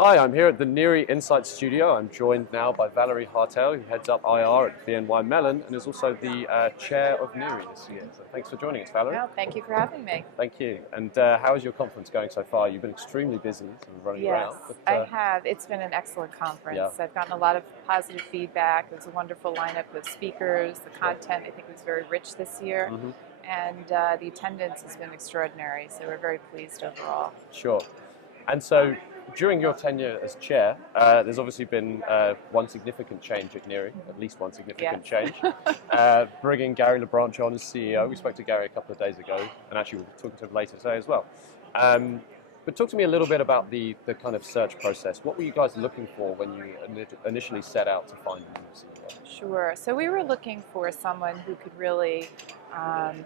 Hi, I'm here at the NIRI Insight Studio. I'm joined now by Valerie Haertel, who heads up IR at BNY Mellon and is also the chair of NIRI this year. So thanks for joining us, Valerie. Well, thank you for having me. Thank you. And how is your conference going so far? You've been extremely busy, sort of running Yes, around. But, I have. It's been an excellent yeah, conference. I've gotten a lot of positive feedback. It was a wonderful lineup of speakers. The sure. content, I think, was very rich this year. hmm And the attendance has been extraordinary. So we're very pleased overall. Sure. And so during your tenure as chair, there's obviously been one significant change at NIRI, at least one Yes. significant change, bringing Gary LaBranche on as CEO. We spoke to Gary a couple of days ago, and actually we'll be talking to him later today as well. But talk to me a little bit about the kind of search process. What were you guys looking for when you initially set out to find a new CEO? Sure. So we were looking for someone who could really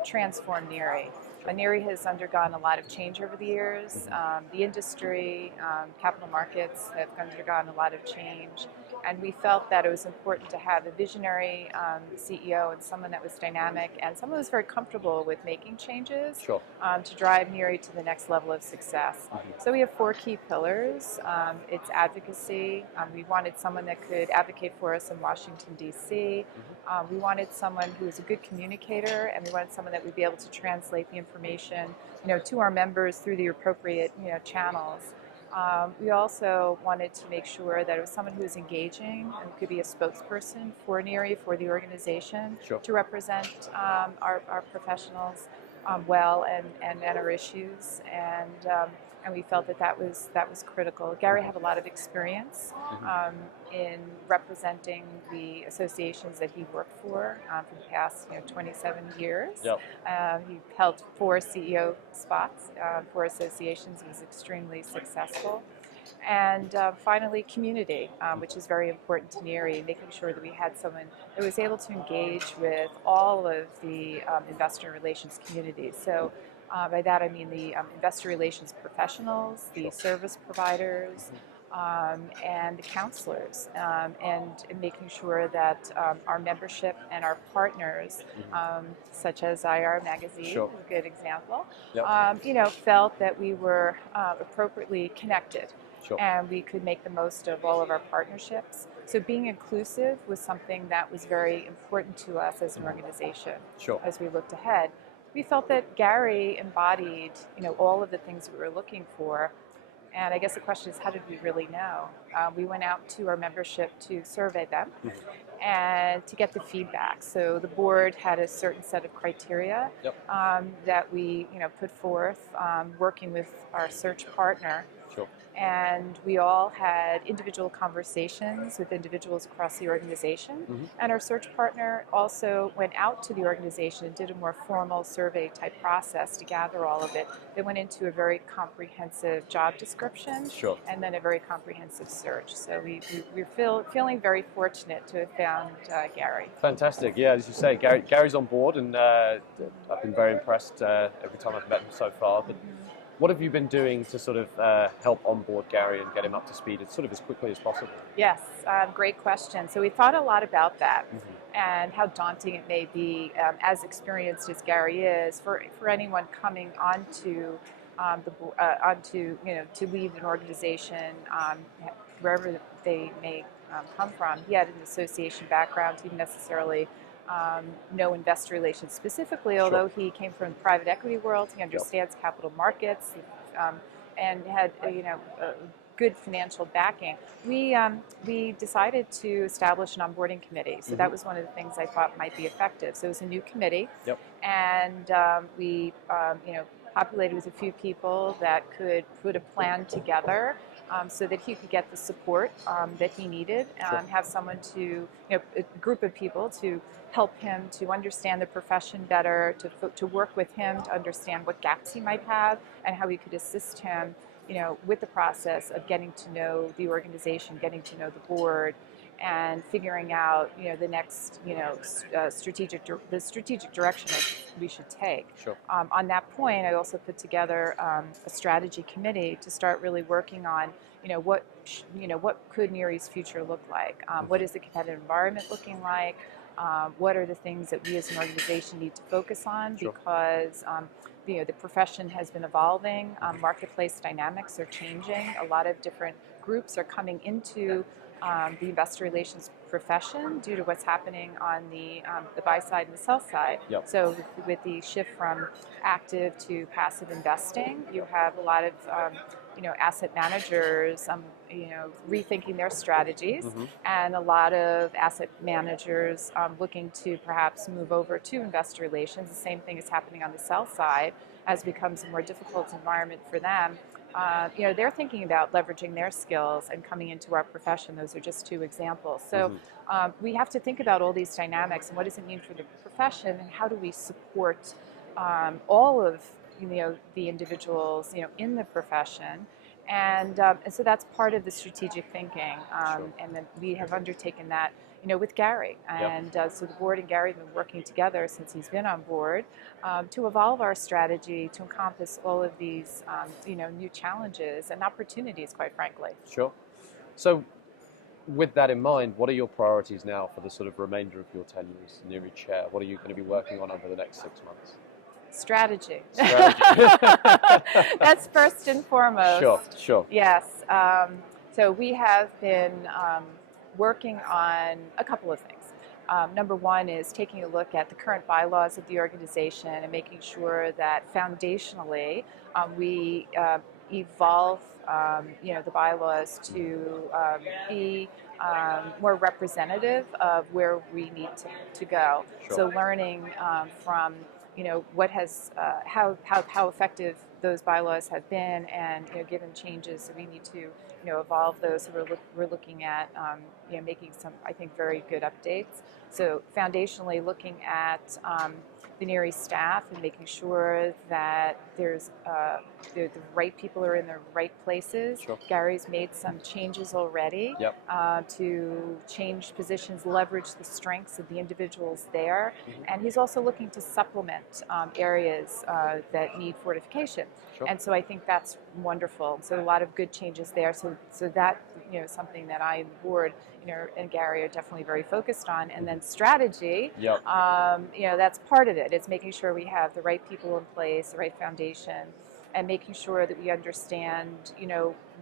transform NIRI. NIRI has undergone a lot of change over the years. The industry, capital markets have undergone a lot of change. And we felt that it was important to have a visionary CEO and someone that was dynamic and someone who was very comfortable with making changes Sure. to drive NIRI to the next level of success. So we have four key pillars. It's advocacy. We wanted someone that could advocate for us in Washington, D.C. We wanted someone who was a good communicator, and we wanted someone that would be able to translate the information, to our members through the appropriate, channels. We also wanted to make sure that it was someone who was engaging and could be a spokesperson for NIRI, for the organization, Sure. to represent our professionals well and our issues. And we felt that was critical. Gary had a lot of experience in representing the associations that he worked for the past 27 years. Yep. He held 4 CEO spots for associations. He was extremely successful. And finally, community, which is very important to NIRI, making sure that we had someone that was able to engage with all of the investor relations communities. So by that I mean the investor relations professionals, the service providers, and the counselors, and making sure that our membership and our partners, such as IR Magazine, Sure. is a good example, Yep. felt that we were appropriately connected. Sure. And we could make the most of all of our partnerships. So being inclusive was something that was very important to us as an organization. Sure. As we looked ahead, we felt that Gary embodied, all of the things we were looking for. And I guess the question is, how did we really know? We went out to our membership to survey them and to get the feedback. So the board had a certain set of criteria Yep. that we, put forth, working with our search partner. Sure. And we all had individual conversations with individuals across the organization. And our search partner also went out to the organization and did a more formal survey type process to gather all of it. They went into a very comprehensive job description. Sure. And then a very comprehensive search. So we're feeling very fortunate to have found Gary. Fantastic. Yeah, as you say, Gary's on board, and I've been very impressed every time I've met him so far. But what have you been doing to sort of help onboard Gary and get him up to speed as quickly as possible? Yes, great question. So we thought a lot about that and how daunting it may be, as experienced as Gary is, for anyone coming onto to lead an organization, wherever they may come from. He had an association background. He didn't necessarily know investor relations specifically, although he came from the private equity world. He understands capital markets and had a good financial backing. We decided to establish an onboarding committee. So that was one of the things I thought might be effective. So it was a new committee, and we populated with a few people that could put a plan together. So that he could get the support that he needed, have someone a group of people to help him to understand the profession better, to work with him to understand what gaps he might have and how we could assist him, with the process of getting to know the organization, getting to know the board, and figuring out, the next, strategic direction that we should take. Sure. On that point, I also put together a strategy committee to start really working on, what could NIRI's future look like? What is the competitive environment looking like? what are the things that we as an organization need to focus on, Sure. because the profession has been evolving, marketplace dynamics are changing, a lot of different groups are coming into the investor relations profession due to what's happening on the buy side and the sell side. Yep. So with the shift from active to passive investing, you have a lot of asset managers rethinking their strategies, and a lot of asset managers looking to perhaps move over to investor relations. The same thing is happening on the sell side as it becomes a more difficult environment for them. They're thinking about leveraging their skills and coming into our profession. Those are just two examples. So we have to think about all these dynamics and what does it mean for the profession, and how do we support all of the individuals in the profession. And so that's part of the strategic thinking, and then we have undertaken that with Gary, and so the board and Gary have been working together since he's been on board to evolve our strategy to encompass all of these new challenges and opportunities, quite frankly. Sure. So with that in mind, what are your priorities now for the sort of remainder of your tenure as NIRI chair? What are you going to be working on over the next 6 months? Strategy. Strategy. That's first and foremost. Sure. Yes. So we have been working on a couple of things. Number one is taking a look at the current bylaws of the organization and making sure that foundationally we evolve the bylaws to be more representative of where we need to go. Sure. So learning from what has how effective those bylaws have been, and given changes, so we need to evolve those. So we're looking at making some, I think, very good updates. So foundationally looking at the NIRI staff and making sure that there's the right people are in the right places. Sure. Gary's made some changes already to change positions, leverage the strengths of the individuals there, and he's also looking to supplement areas that need fortification. Sure. And so I think that's wonderful. So a lot of good changes there. So that something that I and the board and Gary are definitely very focused on. And then strategy, that's part of it. It's making sure we have the right people in place, the right foundation, and making sure that we understand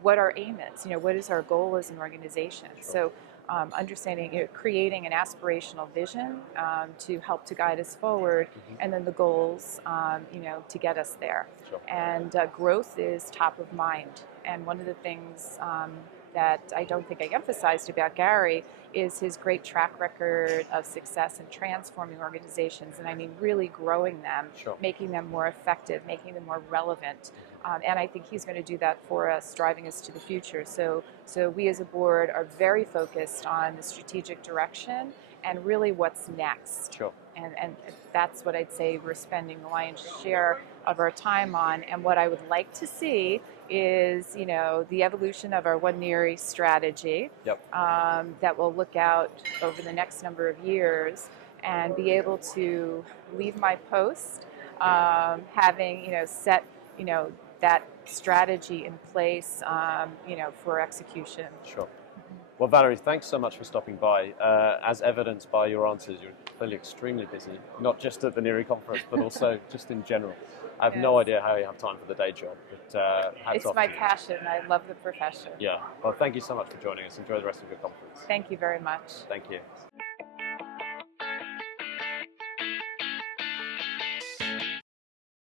what our aim is. What is our goal as an organization? Sure. So understanding, creating an aspirational vision to help to guide us forward, and then the goals, to get us there. Sure. And growth is top of mind. And one of the things that I don't think I emphasized about Gary is his great track record of success in transforming organizations, and I mean really growing them, Sure. making them more effective, making them more relevant. And I think he's going to do that for us, driving us to the future. So we as a board are very focused on the strategic direction and really what's next. Sure. And that's what I'd say we're spending the lion's share of our time on. And what I would like to see is, the evolution of our One NIRI strategy that will look out over the next number of years and be able to leave my post, having, set, that strategy in place, for execution. Sure. Well, Valerie, thanks so much for stopping by. As evidenced by your answers, you're clearly extremely busy, not just at the NIRI conference, but also just in general. I have no idea how you have time for the day job, but hats It's off my to you. passion. I love the profession. Yeah. Well, thank you so much for joining us. Enjoy the rest of your conference. Thank you very much. Thank you.